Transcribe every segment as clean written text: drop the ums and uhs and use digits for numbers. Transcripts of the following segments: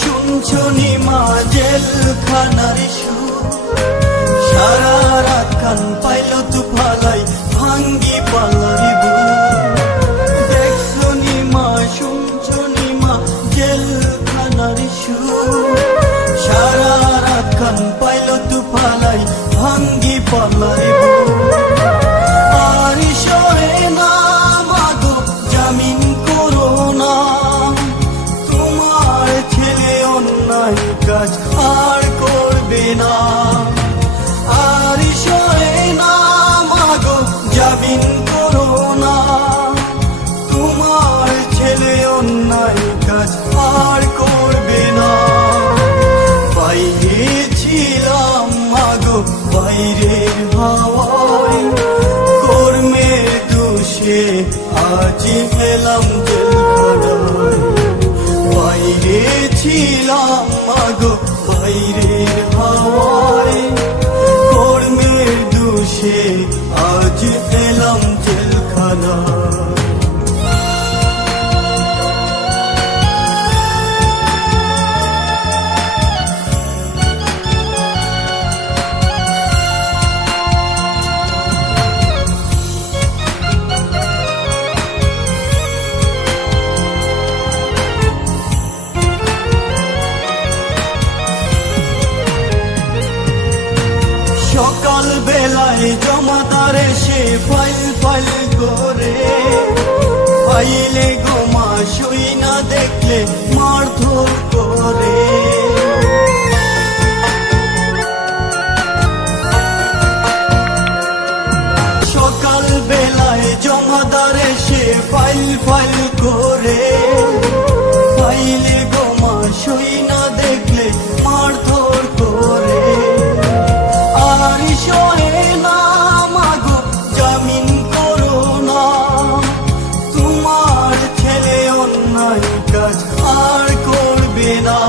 শুনছো নিমা জেলখানার সুর, সারা রাত কান পাইল তু ফালাই ভাঙ্গি পালারি বুক। দেখছো নিমা শুনছো নিমা জেলখানার সুর, সারা রাত কান পাইল তু ফালাই ভাঙ্গি পালারি বুক। আর সরে না মাগো জামিন করো না, তোমার ছেলে অন্যায় কাজ আর করবে না। আর সরে না মাগো জামিন করো না, তোমার ছেলে অন্যায় কাজ আর করবে না। বাইরে ছিলাম মাগো বাইরের হাওয়ায়, কর্মের দোষে আজ এলাম জেলখানায়। বাইরে ছিলাম মাগো বাইরের হাওয়ায়, কর্মের দোষে আজ এলাম জেলখানায়। সকাল বেলায় জমাদার এসে ফাইল ফাইল করে, ফাইলে গোমা শুই না দেখলে মারধর করে। সকাল বেলায় জমাদার এসে ফাইল ফাইল করে, ফাইলে গোমা শুই না দেখলে মারধর করে। আর সরে না মাগো জামিন করো না, তোমার ছেলে অন্যায় কাজ আর করবে না।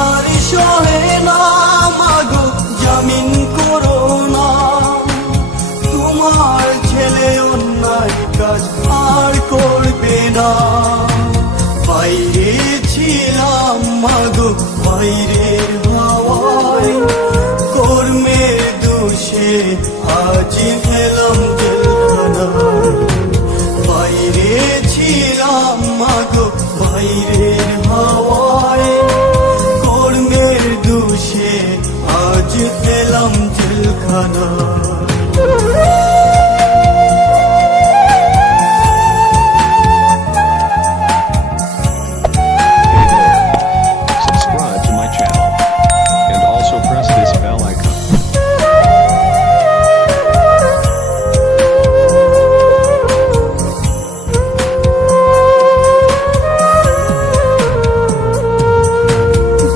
আর সরে না মাগো জামিন করো না, তোমার ছেলে অন্যায় কাজ আর করবে না। বাইরে ছিলাম মাগো বাইরের হাওয়ায়, কর্মের দোষে আজ এলাম জেলখানায়। বাইরে ছিলাম মাগো বাইরের হাওয়ায়, কর্মের দোষে আজ এলাম জেলখানায়। Subscribe to my channel and also press this bell icon.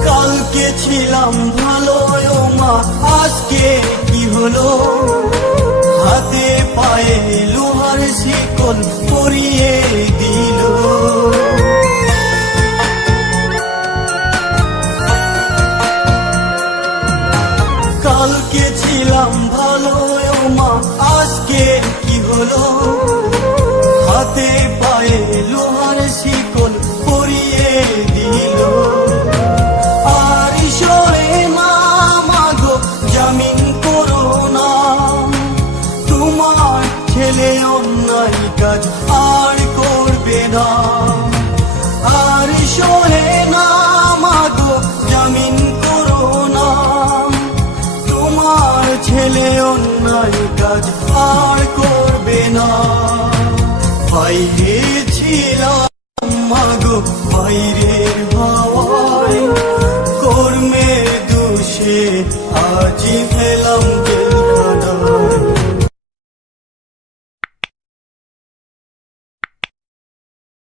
কালকে ছিলাম ভালো মা, আজকে কি হলো? হাতে পায়ে লোহার শিকল পরিয়ে দিল। কালকে ছিলাম ভালো মা, আজকে কি হলো? হাতে পায়ে লোহার শিকল পরিয়ে দিল। আর সরে না মাগো জামিন করো না, তোমার ছেলে অন্যায় কাজ আর করবে না। আর সরে না মাগো জামিন করো না, তোমার ছেলে অন্যায় কাজ আর করবে না। বাইরে ছিলাম মাগো বাইরের হাওয়ায়, কর্মের দোষে আজ